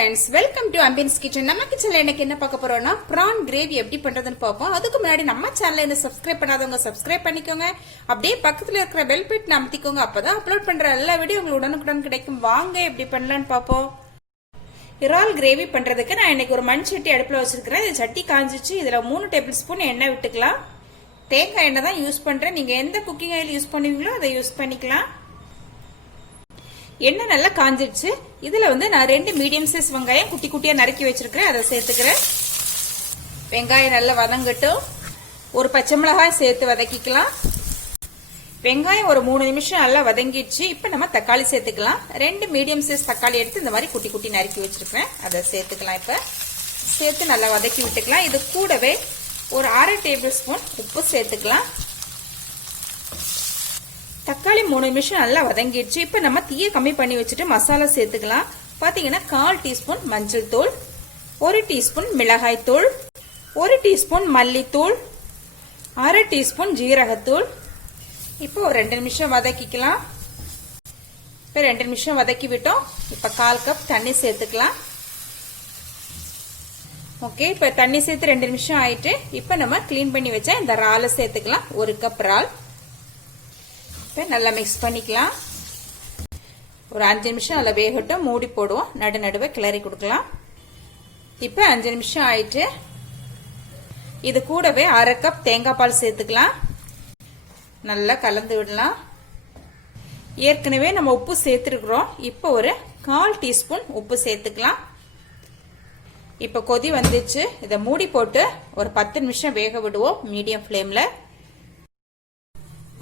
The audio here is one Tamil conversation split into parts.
friends, welcome to Ambience kitchen. நம்ம கிச்சன்ல இன்னைக்கு என்ன பார்க்க போறோம்னா prawn gravy எப்படி பண்றதுன்னு பாப்போம். அதுக்கு முன்னாடி நம்ம சேனலை இன்னும் சப்ஸ்கிரைப் பண்ணாதவங்க சப்ஸ்கிரைப் பண்ணிக்கோங்க. அப்படியே பக்கத்துல இருக்கிற பெல் பட்டனை அமுத்திக்கோங்க. அப்பதான் அப்லோட் பண்ற எல்லா வீடியோ உங்களுக்கு உடனுக்குடன் கிடைக்கும். வாங்க எப்படி பண்ணலாம்னு பாப்போம். இறால் கிரேவி பண்றதுக்கு நான் இன்னைக்கு ஒரு மண் சட்டி அடுப்புல வச்சிருக்கிறேன். இந்த சட்டி காஞ்சிச்சு. இதுல 3 டேபிள் ஸ்பூன் எண்ணெய் விட்டுக்கலாம். தேங்காய் எண்ணெய் தான் யூஸ் பண்றேன். நீங்க எந்த குக்கிங் ஆயில் யூஸ் பண்ணுவீங்களோ அதை யூஸ் பண்ணிக்கலாம். எண்ணெய் நல்லா காஞ்சிடுச்சு. இதுல நான் 2 மீடியம் சைஸ் வெங்காயம் குட்டி குட்டியா நறுக்கி வச்சிருக்கிறேன். அதை சேர்த்துக்கிறேன். வெங்காயம் நல்லா வதங்கட்டும். ஒரு பச்சை மிளகாய் சேர்த்து வதக்கிக்கலாம். வெங்காயம் ஒரு 3 நிமிஷம் நல்லா வதங்கிடுச்சு. இப்ப நம்ம தக்காளி சேர்த்துக்கலாம். 2 மீடியம் சைஸ் தக்காளி எடுத்து இந்த மாதிரி குட்டி குட்டி நறுக்கி வச்சிருக்கேன். அதை சேர்த்துக்கலாம். இப்ப சேர்த்து நல்லா வதக்கி விட்டுக்கலாம். இது கூடவே ஒரு 1/2 டேபிள் ஸ்பூன் உப்பு சேர்த்துக்கலாம். தக்காளி 3 நிமிஷம் நல்லா வதங்கிடுச்சு. இப்ப நம்ம தீயை கம்மி பண்ணி வச்சுட்டு மசாலா சேர்த்துக்கலாம். பாத்தீங்கன்னா 1/4 டீஸ்பூன் மஞ்சள் தூள், 1 டீஸ்பூன் மிளகாய் தூள், 1 டீஸ்பூன் மல்லித்தூள், 1/2 டீஸ்பூன் ஜீரகத்தூள். இப்போ ஒரு 2 நிமிஷம் வதக்கிக்கலாம். இப்ப 2 நிமிஷம் வதக்கி விட்டோம். இப்ப 1/4 கப் தண்ணி சேர்த்துக்கலாம். ஓகே, இப்ப தண்ணி சேர்த்து 2 நிமிஷம் ஆயிட்டு இப்ப நம்ம கிளீன் பண்ணி வச்ச இந்த இறாலை சேர்த்துக்கலாம். 1 கப் இறால். நல்லா மிக்ஸ் பண்ணிக்கலாம். ஒரு 5 நிமிஷம் நல்லா வேகட்டும். மூடி போடுவோம். நடுவே கிளறி கொடுக்கலாம். இப்ப 5 நிமிஷம் ஆயிட்டு இது கூடவே 1/2 கப் தேங்காய் பால் சேர்த்துக்கலாம். நல்லா கலந்து விடலாம். ஏற்கனவே நம்ம உப்பு சேர்த்துருக்கிறோம். இப்ப ஒரு 1/4 டீஸ்பூன் உப்பு சேர்த்துக்கலாம். இப்ப கொதி வந்துச்சு. இதை மூடி போட்டு ஒரு 10 நிமிஷம் வேக விடுவோம் மீடியம் ஃப்ளேம்ல.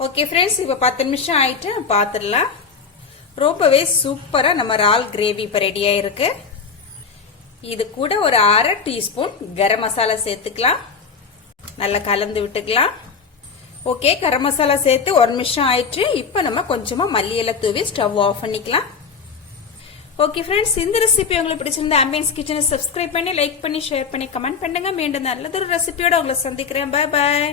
ஓகே ஃப்ரெண்ட்ஸ், இப்ப 10 நிமிஷம் ஆயிட்டு பாத்துடலாம். ரொம்பவே சூப்பரா நம்ம இறால் கிரேவி இப்ப ரெடியா இருக்கு. இது கூட ஒரு 1/2 டீஸ்பூன் கரம் மசாலா சேர்த்துக்கலாம். நல்லா கலந்து விட்டுக்கலாம். ஓகே, கரம் மசாலா சேர்த்து 1 நிமிஷம் ஆயிட்டு இப்ப நம்ம கொஞ்சமா மல்லி இலை தூவி ஸ்டவ் ஆஃப் பண்ணிக்கலாம். ஓகே ஃப்ரெண்ட்ஸ், இந்த ரெசிபி உங்களுக்கு பிடிச்சிருந்தா ஆம்பியன்ஸ் கிச்சனை சப்ஸ்கிரைப் பண்ணி லைக் பண்ணி ஷேர் பண்ணி கமெண்ட் பண்ணுங்க. மீண்டும் நல்லதொரு ரெசிபியோட உங்களை சந்திக்கிறேன். Bye bye.